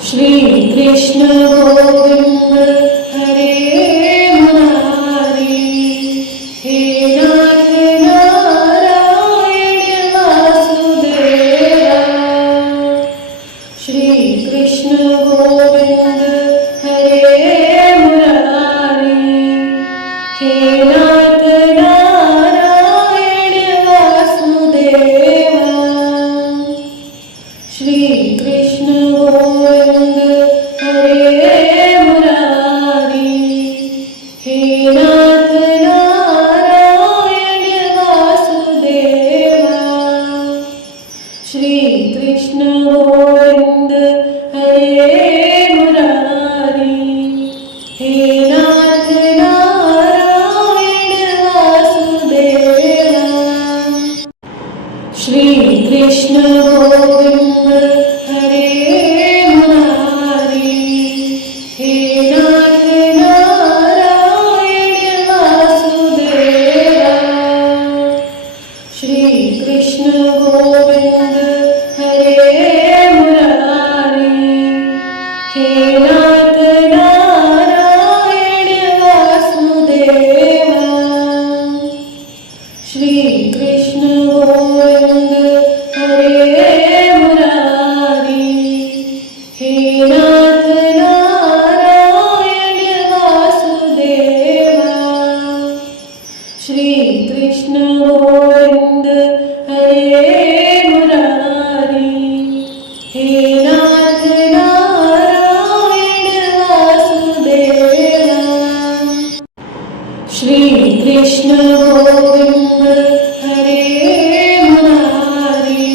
श्री कृष्ण गोविंद हरे मुरारी, हे नाथ नारायण वासुदेवा। श्री कृष्ण गोविंद हरे मुरारी, हे नाथ नारायण वासुदेवा। श्री कृष्ण गोविंद हरे मुरारी, हे नाथ नारायण वासुदेवा। श्री कृष्ण गोविंद हरे मुरारी, हे नाथ नारायण वासुदेवा। श्री कृष्ण गोविंद हरे मुरारी, हे नाथ नारायण वासुदेवा। श्री कृष्ण गोविंद हरे मुरारी, हे नाथ नारायण वासुदेवा। श्री कृष्ण गोविंद हरे मुरारी, हे नाथ नारायण वासुदेवा। श्री कृष्ण गोविंद हरे मुरारी, हे नाथ नारायण वासुदेवा। श्री कृष्ण गोविंद हरे मुरारी,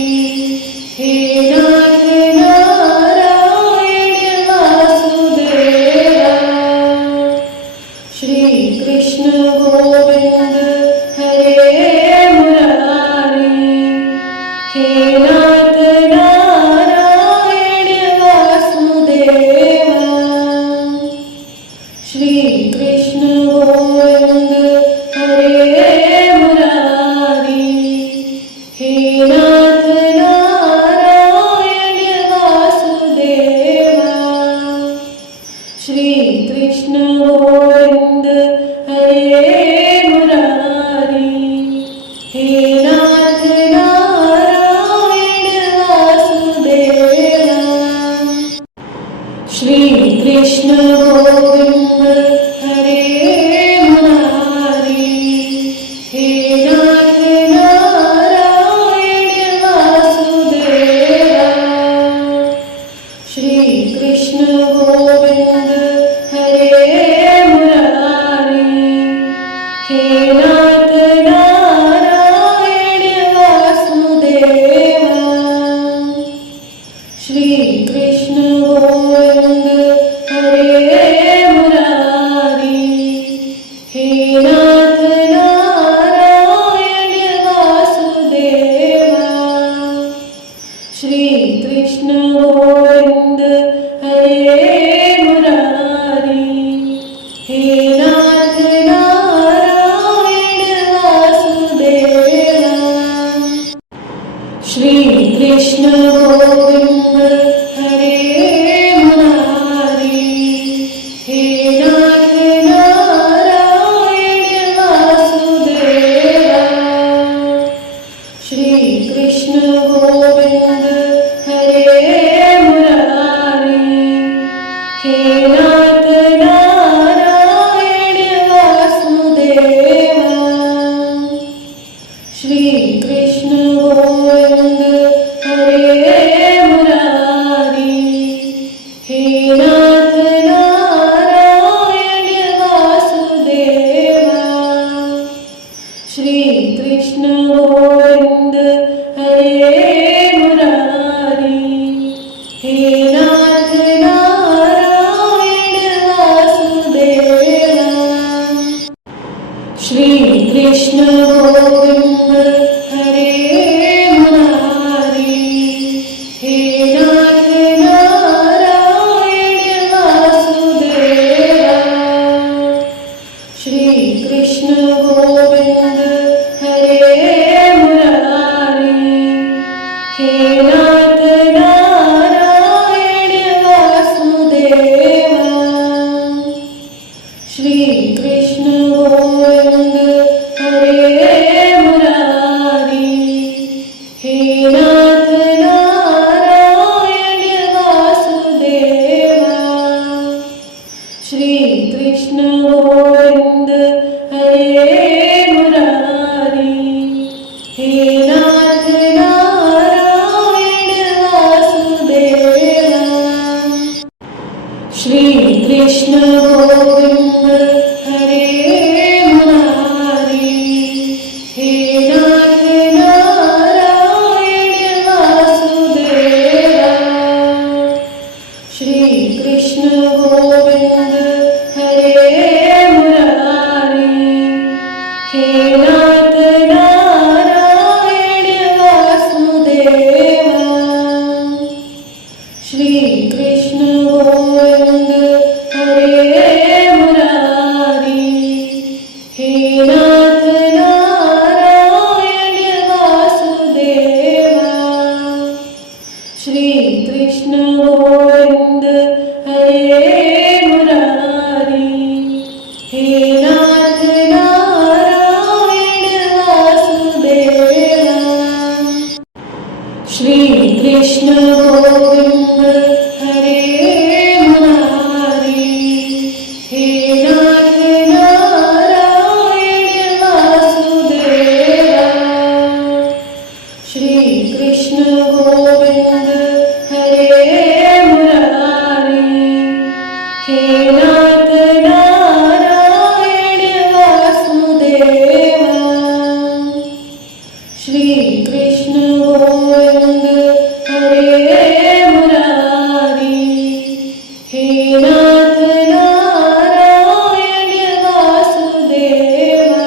हे नाथ नारायण वासुदेवा। श्री कृष्ण गोविंद हरे मुरारी, हे नाथ नारायण वासुदेवा। श्री कृष्ण गोविंद हरे मुरारी, हे नाथ नारायण वासुदेवा। श्री कृष्ण गोविंद हरे मुरारी, हे नाथ नारायण वासुदेवा। श्री कृष्ण गोविंद हरे मुरारी, हे नाथ नारायण वासुदेवा। श्री कृष्ण गोविंद हरे मुरारी, हे नाथ नारायण वासुदेवा। श्री कृष्ण गोविंद हरे मुरारी, हे नाथ नारायण वासुदेवा। श्री कृष्ण गोविंद हरे मुरारी, हे नाथ नारायण वासुदेवा। श्री कृष्ण गोविंद हरे मुरारी, हे नाथ नारायण वासुदेवा। श्री कृष्ण गोविंद हरे मुरारी, हे नाथ नारायण वासुदेवा। श्री कृष्ण गोविंद हरे मुरारी, हे नाथ नारायण वासुदेवा। श्री कृष्ण गोविंद हरे मुरारी, हे नाथ नारायण वासुदेवा। श्री कृष्ण गोविंद हरे मुरारी, हे नाथ नारायण वासुदेवा। श्री कृष्ण गोविंद हरे मुरारी, हे नाथ नारायण कृष्ण गोविंद हरे मुरारी, हे नाथ नारायण वासुदेवा। श्री कृष्ण गोविंद हरे मुरारी, हे नाथ नारायण वासुदेवा। श्री कृष्ण गोविंद हरे मुरारी, हे नाथ नारायण वासुदेवा। श्री कृष्ण गोविंद हरे मुरारी, हे नाथ नारायण वासुदेवा। श्री कृष्ण गोविंद हरे मुरारी, हे नाथ नारायण वासुदेवा। श्री कृष्ण गोविंद हरे मुरारी, हे नाथ नारायण वासुदेवा। श्री कृष्ण गोविंद हरे मुरारी, हे नाथ नारायण वासुदेवा।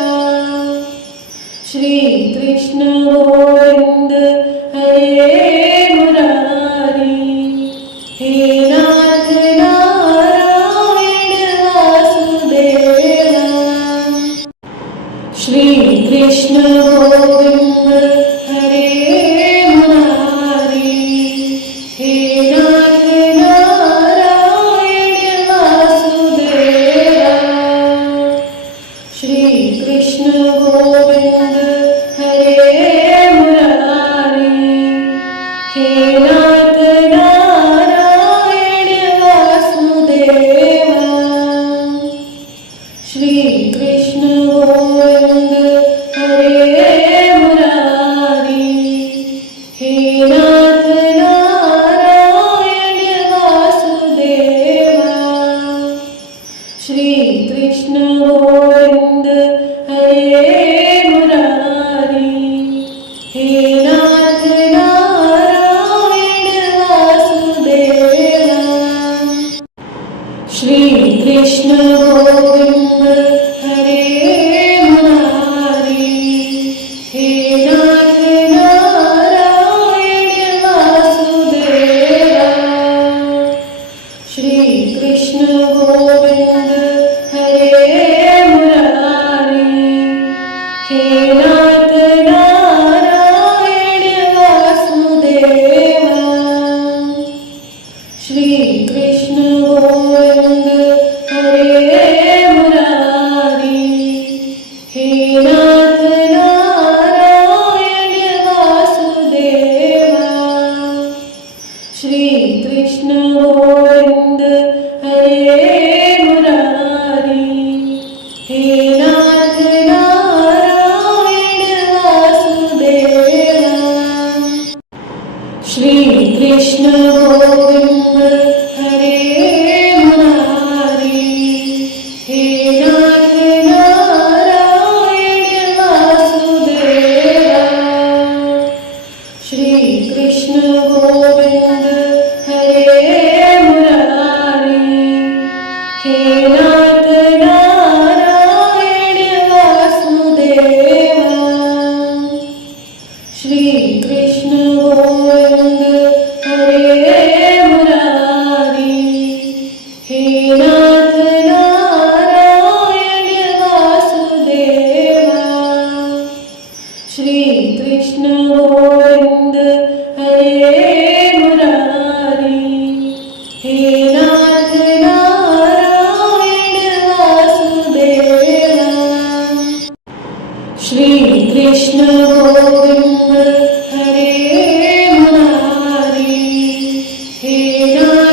श्री कृष्ण गोविंद हरे मुरारी, हे नाथ नारायण वासुदेवा। श्री कृष्ण गोविंद हरे मुरारी, हे नाथ नारायण वासुदेवा। श्री कृष्ण गोविंद हरे मुरारी, हे नाथ नारायण वासुदेवा। श्री कृष्ण गोविंद हरे मुरारी, हे नाथ नारायण वासुदेवा। श्री कृष्ण गोविंद हरे मुरारी, हे नाथ नारायण वासुदेवा। श्री कृष्ण गोविंद हरे मुरारी, हे नाथ नारायण वासुदेवा। श्री कृष्ण गोविंद हरे मुरारी, हे नाथ नारायण वासुदेवा। श्री कृष्ण गोविंद हरे मुरारी, हे नाथ नारायण वासुदेवा। श्री कृष्ण गोविंद हरे मुरारी, हे नाथ नारायण वासुदेवा। श्री कृष्ण गोविंद हरे मुरारी, हे नाथ नारायण वासुदेवा। श्री कृष्ण गोविंद हरे मुरारी, हे नाथ नारायण वासुदेवा। श्री कृष्ण गोविंद हरे मुरारी, हे नाथ नारायण वासुदेवा। श्री कृष्ण गोविंद हरे मुरारी, हे नाथ नारायण वासुदेवा। श्री कृष्ण गोविंद हरे मुरारी, हे नाथ